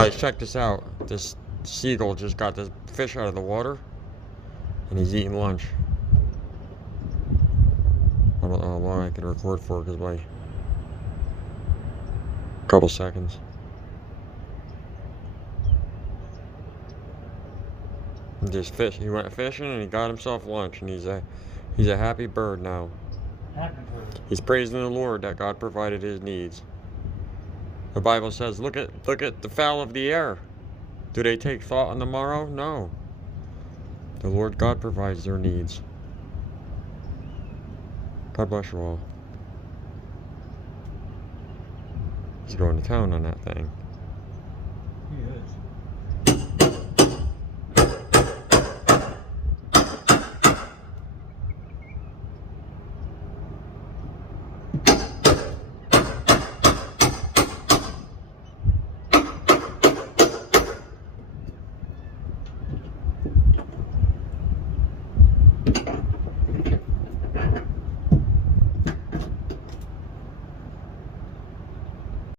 Guys, check this out. This seagull just got this fish out of the water, and he's eating lunch. I don't know how long I can record for, because my couple seconds. Just fish. He went fishing and he got himself lunch, and he's a happy bird now. Happy bird. He's praising the Lord that God provided his needs. The Bible says, look at the fowl of the air. Do they take thought on the morrow? No. The Lord God provides their needs. God bless you all. He's going to town on that thing. He is.